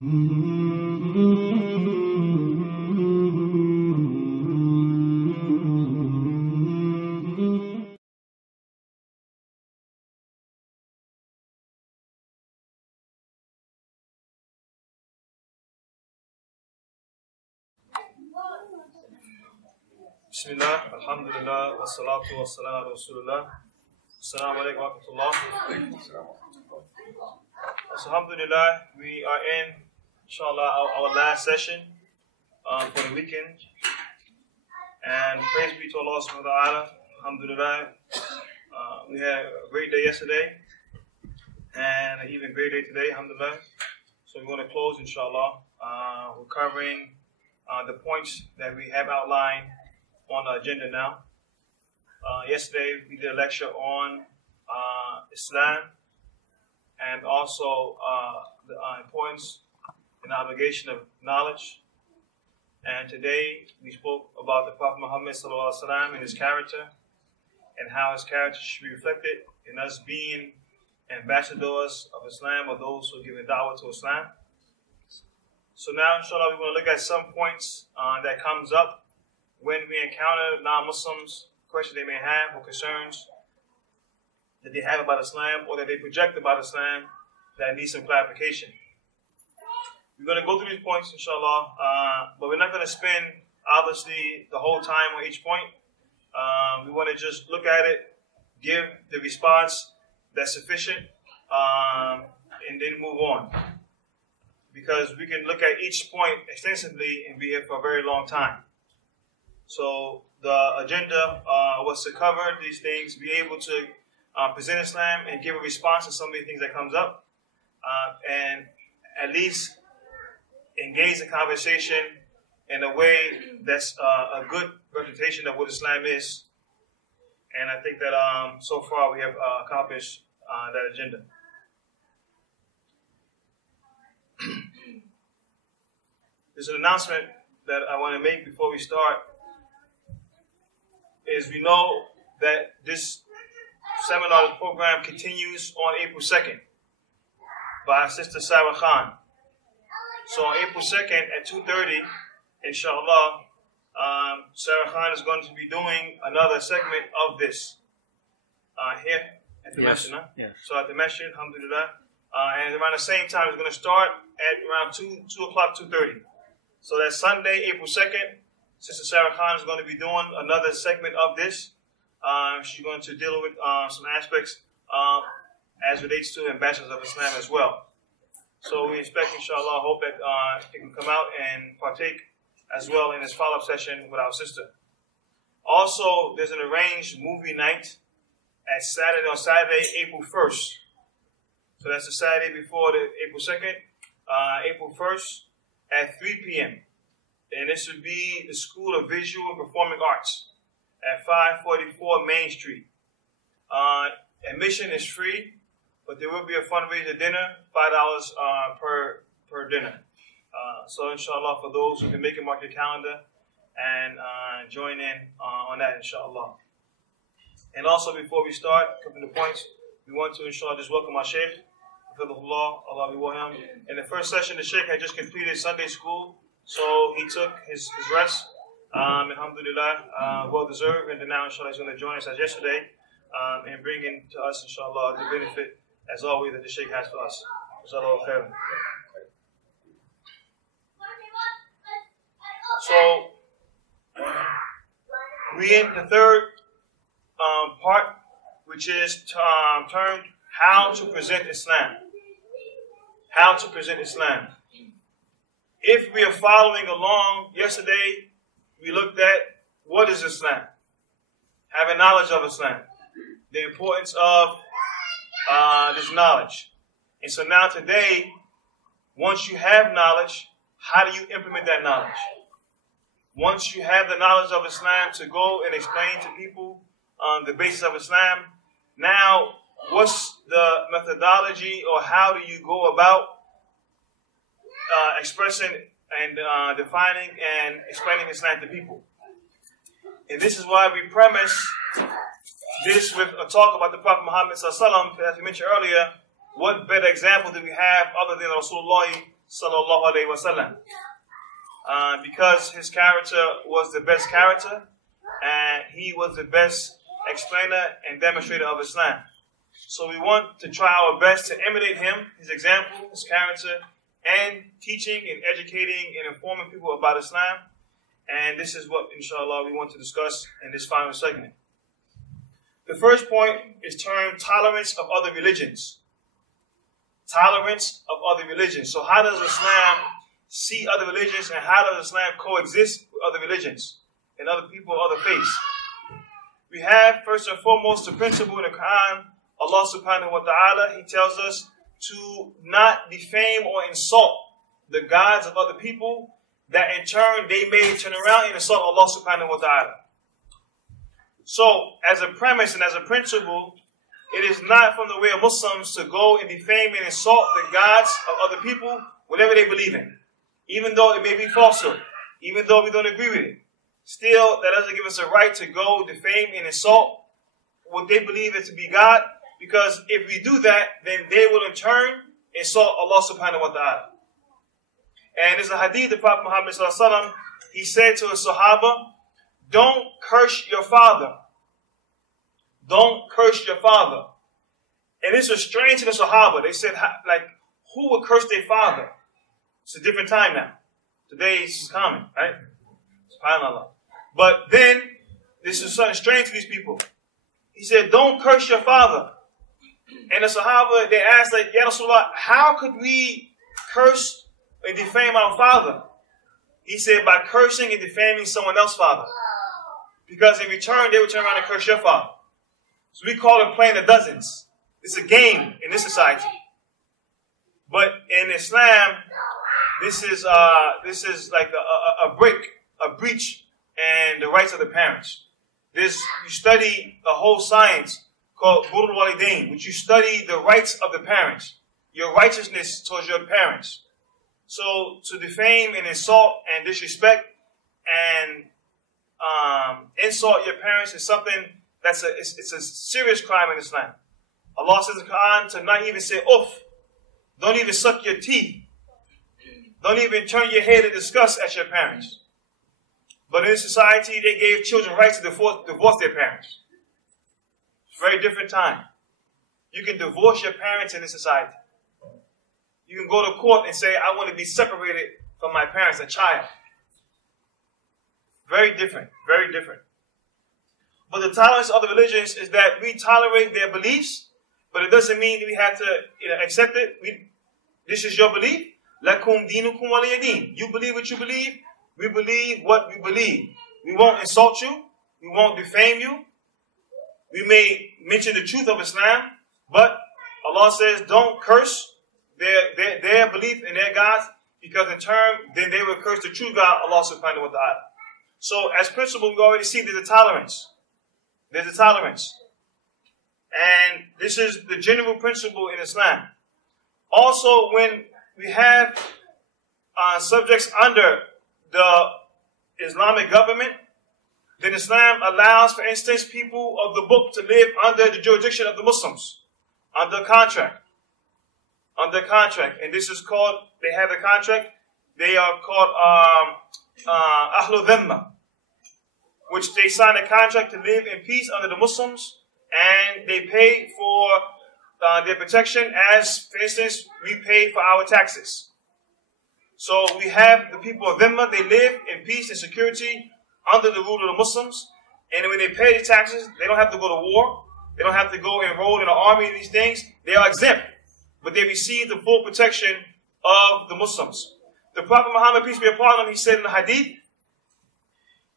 Bismillah, alhamdulillah, wassalatu wassalamu ala rasulullah. Assalamu alaikum wa rahmatullah. So alhamdulillah, we are in, inshallah, our last session for the weekend. And praise be to Allah subhanahu wa ta'ala. Alhamdulillah, we had a great day yesterday and an even great day today, alhamdulillah. So we're going to close, inshallah. We're covering the points that we have outlined on the agenda now. Yesterday we did a lecture on Islam and also the importance and obligation of knowledge. And today we spoke about the Prophet Muhammad ﷺ and his character and how his character should be reflected in us being ambassadors of Islam or those who are giving dawah to Islam. So now, inshallah, we're going to look at some points that comes up when we encounter non-Muslims, questions they may have or concerns that they have about Islam or that they project about Islam that need some clarification. We're going to go through these points, inshallah, but we're not going to spend, obviously, the whole time on each point. We want to just look at it, give the response that's sufficient, and then move on. Because we can look at each point extensively and be here for a very long time. So the agenda was to cover these things, be able to present Islam and give a response to some of the things that comes up, and at least engage the conversation in a way that's a good representation of what Islam is. And I think that so far we have accomplished that agenda. There's an announcement that I want to make before we start. Is we know that this seminar program continues on April 2nd by our sister Sarah Khan. So on April 2nd at 2:30, inshallah, Sarah Khan is going to be doing another segment of this here at the masjid. Yes. So at the masjid, alhamdulillah. And around the same time, it's going to start at around 2 o'clock, 2:30. So that's Sunday, April 2nd. Sister Sarah Khan is going to be doing another segment of this. She's going to deal with some aspects as relates to ambassadors of Islam as well. So we expect, inshallah, hope that you can come out and partake as well in this follow-up session with our sister. Also, there's an arranged movie night on Saturday, April 1st. So that's the Saturday before the April 2nd, April 1st at 3 p.m. And this would be the School of Visual and Performing Arts at 544 Main Street. Admission is free, but there will be a fundraiser dinner, $5 per dinner. So inshallah, for those who can make it, mark your calendar and join in on that, inshallah. And also, before we start, a couple of points, we want to, inshallah, just welcome our Shaykh. Allah be with him. In the first session, the Shaykh had just completed Sunday school, so he took his rest. Alhamdulillah, well deserved, and then now, inshallah, he's going to join us as yesterday and bring in to us, inshallah, the benefit, as always, that the Shaykh has for us. Jazakallahu khairan. So, we in the third part, which is termed How to Present Islam. How to present Islam. If we are following along, yesterday we looked at what is Islam, having knowledge of Islam, the importance of this knowledge. And so now today, once you have knowledge, how do you implement that knowledge? Once you have the knowledge of Islam to go and explain to people the basis of Islam, now what's the methodology, or how do you go about expressing and defining and explaining Islam to people? And this is why we premise this with a talk about the Prophet Muhammad sallallahu alaihi wasallam. As we mentioned earlier, what better example do we have other than Rasulullah sallallahu alaihi wasallam, because his character was the best character, and he was the best explainer and demonstrator of Islam. So we want to try our best to emulate him, his example, his character, and teaching and educating and informing people about Islam. And this is what, inshallah, we want to discuss in this final segment. The first point is termed tolerance of other religions. Tolerance of other religions. So how does Islam see other religions, and how does Islam coexist with other religions and other people, other faiths? We have, first and foremost, the principle in the Quran. Allah subhanahu wa ta'ala, He tells us to not defame or insult the gods of other people, that in turn they may turn around and insult Allah subhanahu wa ta'ala. So, as a premise and as a principle, it is not from the way of Muslims to go and defame and insult the gods of other people, whatever they believe in. Even though it may be falsehood, even though we don't agree with it. Still, that doesn't give us a right to go defame and insult what they believe it to be God, because if we do that, then they will in turn insult Allah subhanahu wa ta'ala. And there's a hadith, the Prophet Muhammad sallallahu alaihi wasallam, he said to his Sahaba, don't curse your father. Don't curse your father. And this was strange to the Sahaba. They said, like, who would curse their father? It's a different time now. Today it's common, right? SubhanAllah. But then, this is something strange to these people. He said, don't curse your father. And the Sahaba, they asked, like, Ya Rasulullah, how could we curse and defame our father? He said, by cursing and defaming someone else's father. Because in return, they would turn around and curse your father. So we call it playing the dozens. It's a game in this society. But in Islam, this is like a breach and the rights of the parents. You study a whole science called Burul Walidain, which you study the rights of the parents, your righteousness towards your parents. So to defame and insult and disrespect and insult your parents is something it's a serious crime in Islam. Allah says in the Quran to not even say oof. Don't even suck your teeth. Don't even turn your head in disgust at your parents. But in society, they gave children rights to divorce their parents. Very different time. You can divorce your parents in this society. You can go to court and say, I want to be separated from my parents, a child. Very different. Very different. But the tolerance of the religions is that we tolerate their beliefs, but it doesn't mean we have to accept it. This is your belief. Lakum dinukum waliyadin. You believe what you believe. We believe what we believe. We won't insult you. We won't defame you. We may mention the truth of Islam, but Allah says don't curse their belief in their gods, because in turn, then they will curse the true God, Allah subhanahu wa ta'ala. So as principle, we already see there's a tolerance. There's a tolerance. And this is the general principle in Islam. Also, when we have subjects under the Islamic government, then Islam allows, for instance, people of the book to live under the jurisdiction of the Muslims, under contract. Under contract. And this is called, they have a contract, they are called Ahlu Dhimma, which they sign a contract to live in peace under the Muslims, and they pay for their protection as, for instance, we pay for our taxes. So we have the people of Dhimma, they live in peace and security under the rule of the Muslims, and when they pay the taxes, they don't have to go to war, they don't have to go enroll in an army and these things, they are exempt, but they receive the full protection of the Muslims. The Prophet Muhammad, peace be upon him, he said in the hadith,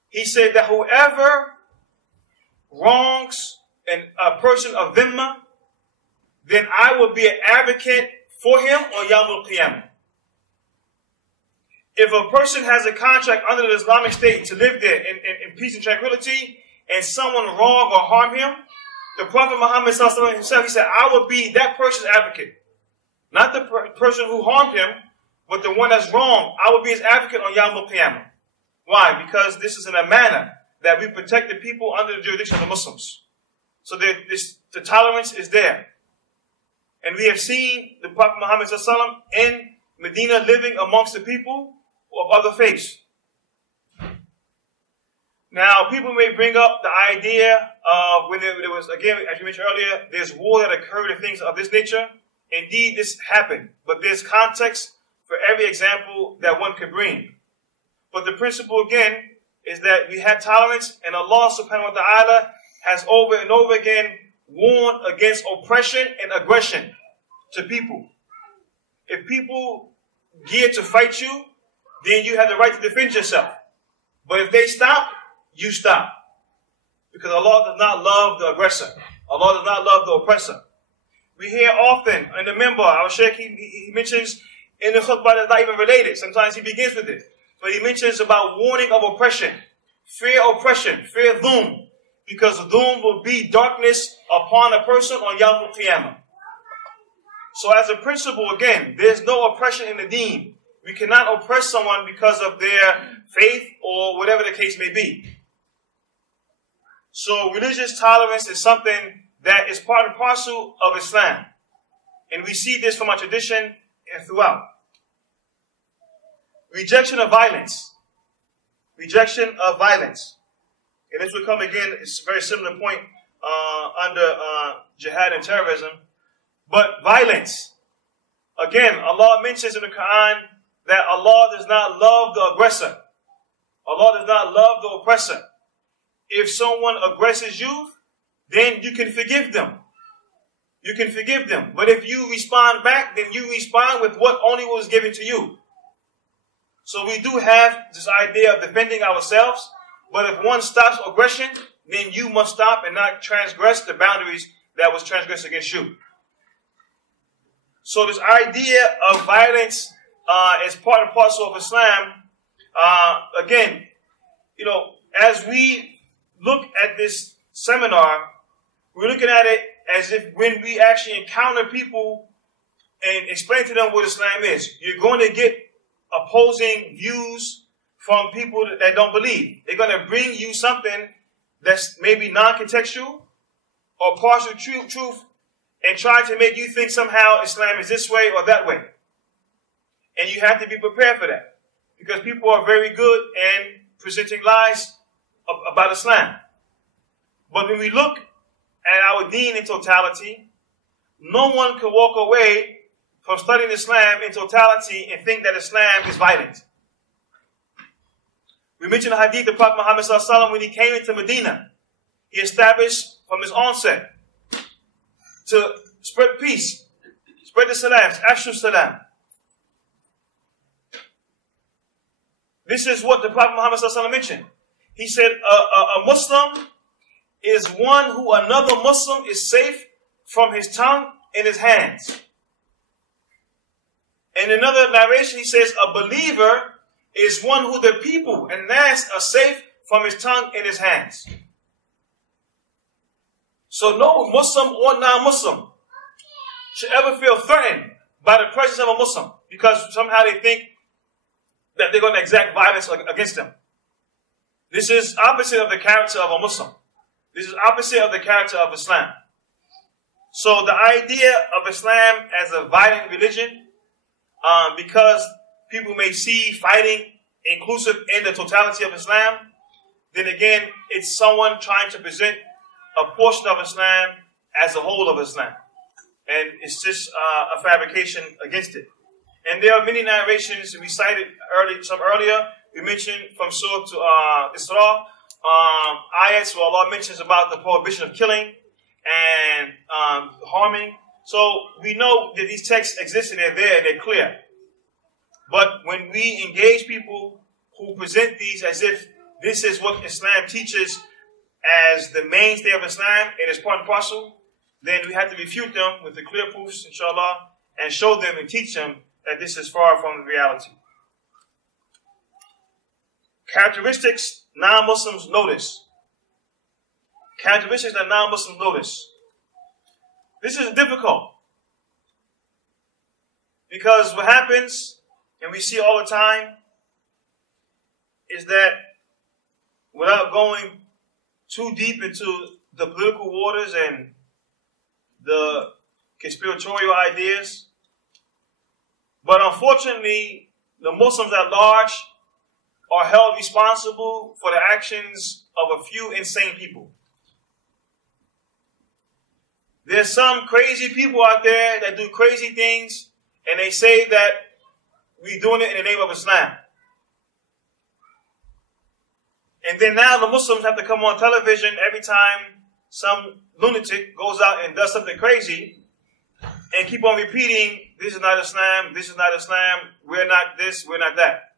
he said that whoever wrongs a person of Dhimma, then I will be an advocate for him on Yawm al-Qiyamah. If a person has a contract under the Islamic State to live there in peace and tranquility, and someone wrong or harm him, the Prophet Muhammad himself, he said, I will be that person's advocate. Not the person who harmed him, but the one that's wrong. I will be his advocate on Yawm al-Qiyamah. Why? Because this is in a manner that we protect the people under the jurisdiction of the Muslims. So the tolerance is there. And we have seen the Prophet Muhammad in Medina living amongst the people of other faiths. Now, people may bring up the idea of when there was, again, as you mentioned earlier, there's war that occurred and things of this nature. Indeed, this happened. But there's context for every example that one could bring. But the principle, again, is that we have tolerance, and Allah subhanahu wa ta'ala has over and over again warned against oppression and aggression to people. If people gear to fight you, then you have the right to defend yourself. But if they stop, you stop. Because Allah does not love the aggressor. Allah does not love the oppressor. We hear often, and remember, our Shaykh, he mentions in the khutbah that's not even related. Sometimes he begins with it. But he mentions about warning of oppression. Fear oppression. Fear dhulm. Because dhulm will be darkness upon a person on Yawm al-Qiyamah. So as a principle, again, there's no oppression in the deen. We cannot oppress someone because of their faith or whatever the case may be. So religious tolerance is something that is part and parcel of Islam. And we see this from our tradition and throughout. Rejection of violence. Rejection of violence. And this will come again, it's a very similar point under jihad and terrorism. But violence. Again, Allah mentions in the Quran that Allah does not love the aggressor. Allah does not love the oppressor. If someone aggresses you, then you can forgive them. You can forgive them. But if you respond back, then you respond with what only was given to you. So we do have this idea of defending ourselves. But if one stops aggression, then you must stop and not transgress the boundaries that was transgressed against you. So this idea of violence is part and parcel of Islam. Again, you know, as we look at this seminar, we're looking at it as if when we actually encounter people and explain to them what Islam is, you're going to get opposing views from people that don't believe. They're going to bring you something that's maybe non-contextual or partial truth and try to make you think somehow Islam is this way or that way. And you have to be prepared for that. Because people are very good in presenting lies about Islam. But when we look at our deen in totality, no one can walk away from studying Islam in totality and think that Islam is violent. We mentioned the hadith of Prophet Muhammad ﷺ when he came into Medina. He established from his onset to spread peace, spread the salams, afshu salam. This is what the Prophet Muhammad ﷺ mentioned. He said, a Muslim is one who another Muslim is safe from his tongue and his hands. In another narration, he says, a believer is one who the people and nas are safe from his tongue and his hands. So no Muslim or non-Muslim should ever feel threatened by the presence of a Muslim because somehow they think that they're going to exact violence against them. This is opposite of the character of a Muslim. This is opposite of the character of Islam. So the idea of Islam as a violent religion, because people may see fighting inclusive in the totality of Islam, then again, it's someone trying to present a portion of Islam as a whole of Islam. And it's just a fabrication against it. And there are many narrations we cited earlier. We mentioned from Surah to Isra, ayats where Allah mentions about the prohibition of killing and harming. So we know that these texts exist and they're there and they're clear. But when we engage people who present these as if this is what Islam teaches as the mainstay of Islam and it's part and parcel, then we have to refute them with the clear proofs, inshallah, and show them and teach them that this is far from reality. Characteristics non-Muslims notice. Characteristics that non-Muslims notice. This is difficult. Because what happens, and we see all the time, is that without going too deep into the political waters and the conspiratorial ideas, But unfortunately, the Muslims at large are held responsible for the actions of a few insane people. There's some crazy people out there that do crazy things, and they say that we're doing it in the name of Islam. And then now the Muslims have to come on television every time some lunatic goes out and does something crazy and keep on repeating, this is not Islam, this is not Islam, we're not this, we're not that.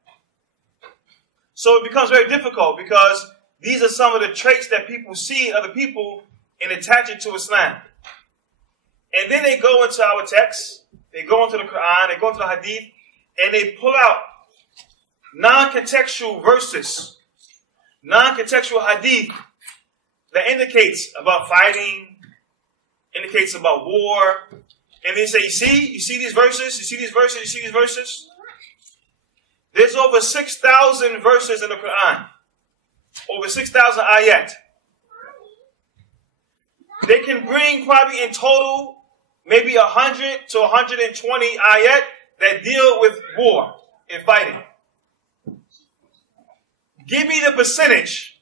So it becomes very difficult because these are some of the traits that people see in other people and attach it to Islam. And then they go into our texts, they go into the Quran, they go into the Hadith, and they pull out non-contextual verses, non-contextual Hadith that indicates about fighting, indicates about war, and they say, you see these verses, you see these verses, you see these verses? There's over 6,000 verses in the Quran, over 6,000 ayat. They can bring probably in total maybe 100 to 120 ayat that deal with war and fighting. Give me the percentage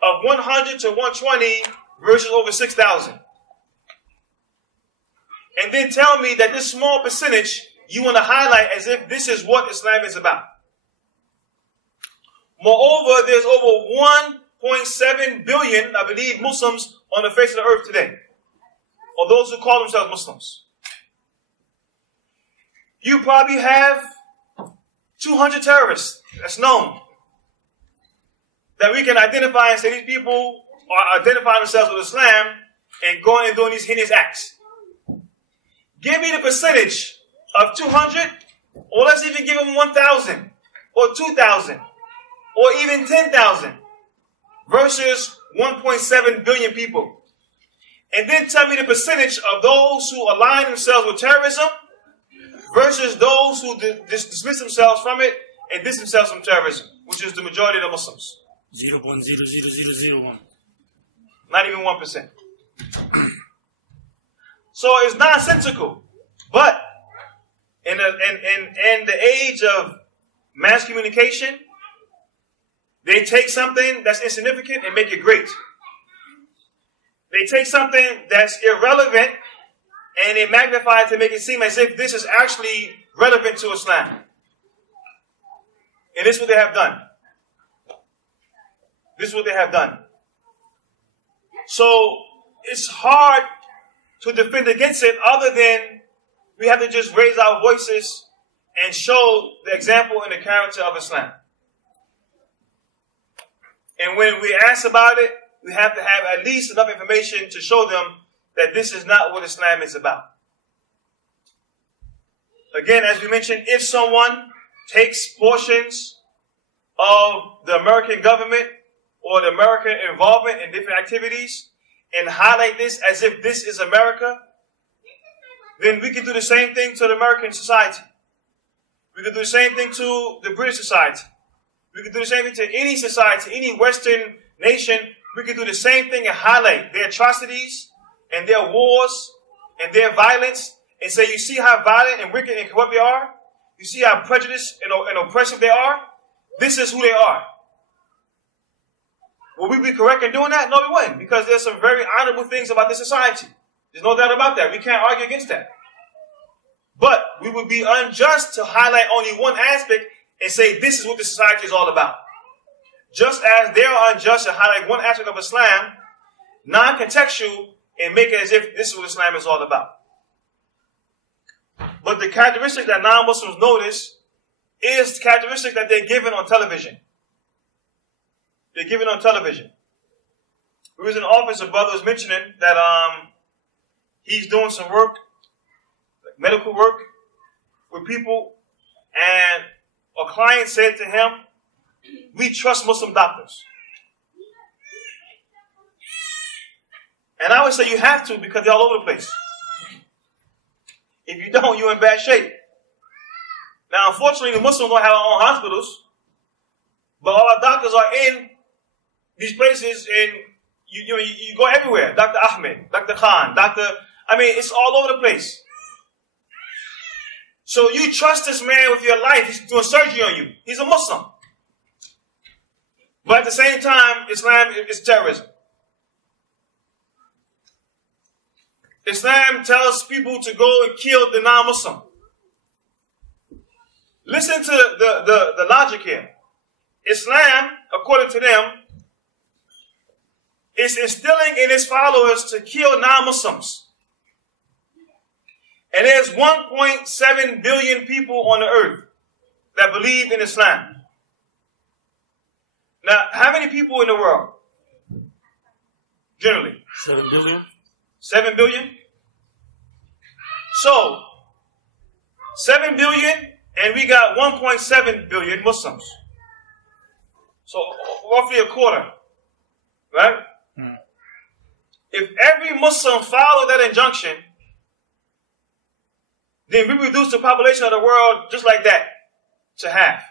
of 100 to 120 versus over 6,000. And then tell me that this small percentage you want to highlight as if this is what Islam is about. Moreover, there's over 1.7 billion, I believe, Muslims on the face of the earth today, or those who call themselves Muslims. You probably have 200 terrorists that's known that we can identify and say these people are identifying themselves with Islam and going and doing these heinous acts. Give me the percentage of 200, or let's even give them 1,000 or 2,000 or even 10,000 versus 1.7 billion people. And then tell me the percentage of those who align themselves with terrorism versus those who dismiss themselves from it and distance themselves from terrorism, which is the majority of the Muslims. 0.00001. Not even 1%. So it's nonsensical. But in the age of mass communication, they take something that's insignificant and make it great. They take something that's irrelevant and they magnify it to make it seem as if this is actually relevant to Islam. And this is what they have done. This is what they have done. So it's hard to defend against it other than we have to just raise our voices and show the example and the character of Islam. And when we ask about it, we have to have at least enough information to show them that this is not what Islam is about. Again, as we mentioned, if someone takes portions of the American government or the American involvement in different activities and highlight this as if this is America, then we can do the same thing to the American society. We can do the same thing to the British society. We can do the same thing to any society, any Western nation. We can do the same thing and highlight their atrocities and their wars and their violence and say, you see how violent and wicked and corrupt they are? You see how prejudiced and oppressive they are? This is who they are. Will we be correct in doing that? No, we wouldn't, because there's some very honorable things about this society. There's no doubt about that. We can't argue against that. But we would be unjust to highlight only one aspect and say this is what the society is all about. Just as they are unjust to highlight one aspect of Islam, non-contextual, and make it as if this is what Islam is all about. But the characteristic that non-Muslims notice is the characteristic that they're given on television. They're given on television. We was in the office, a brother was mentioning that he's doing some work, like medical work, with people, and a client said to him, we trust Muslim doctors. And I would say you have to, because they're all over the place. If you don't, you're in bad shape. Now, unfortunately, the Muslims don't have our own hospitals, but all our doctors are in these places, and you go everywhere. Dr. Ahmed, Dr. Khan, it's all over the place. So you trust this man with your life. He's doing surgery on you. He's a Muslim. But at the same time, Islam is terrorism. Islam tells people to go and kill the non-Muslim. Listen to the logic here. Islam, according to them, is instilling in its followers to kill non-Muslims. And there's 1.7 billion people on the earth that believe in Islam. Now, how many people in the world? Generally? 7 billion. 7 billion? So, 7 billion, and we got 1.7 billion Muslims. So, roughly a quarter. Right? If every Muslim followed that injunction, then we reduce the population of the world just like that to half.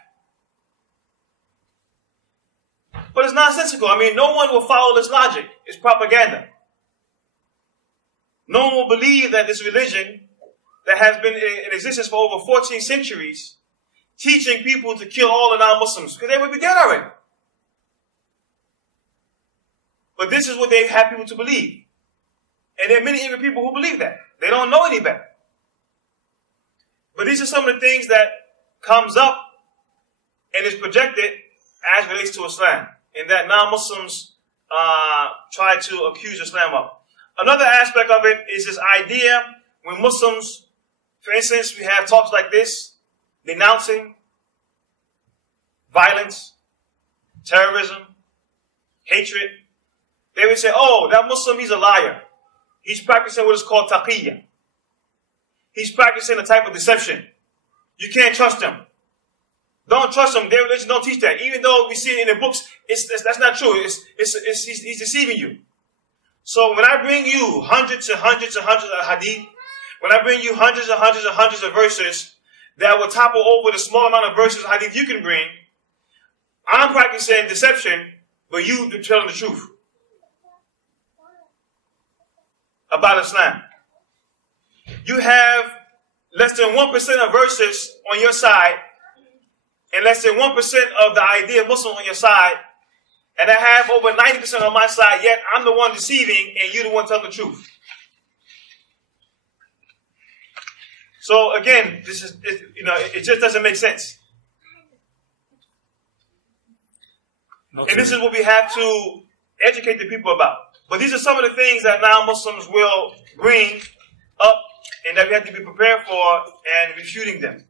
But it's nonsensical. I mean, no one will follow this logic. It's propaganda. No one will believe that this religion that has been in existence for over 14 centuries, teaching people to kill all the non-Muslims, because they would be dead already. But this is what they have people to believe. And there are many ignorant people who believe that. They don't know any better. But these are some of the things that comes up and is projected as relates to Islam, and that non-Muslims try to accuse Islam of. Another aspect of it is this idea when Muslims, for instance, we have talks like this, denouncing violence, terrorism, hatred. They would say, oh, that Muslim, he's a liar. He's practicing what is called taqiyya. He's practicing a type of deception. You can't trust him. Don't trust him. Their religion don't teach that. Even though we see it in the books, that's not true. He's deceiving you. So when I bring you hundreds and hundreds and hundreds of hadith, when I bring you hundreds and hundreds and hundreds of verses that will topple over the small amount of verses of hadith you can bring, I'm practicing deception, but you are telling the truth about Islam. You have less than 1% of verses on your side and less than 1% of the idea of Muslim on your side, and I have over 90% on my side, yet I'm the one deceiving and you're the one telling the truth. So again, it just doesn't make sense. And this is what we have to educate the people about. But these are some of the things that non-Muslims will bring up and that we have to be prepared for and refuting them.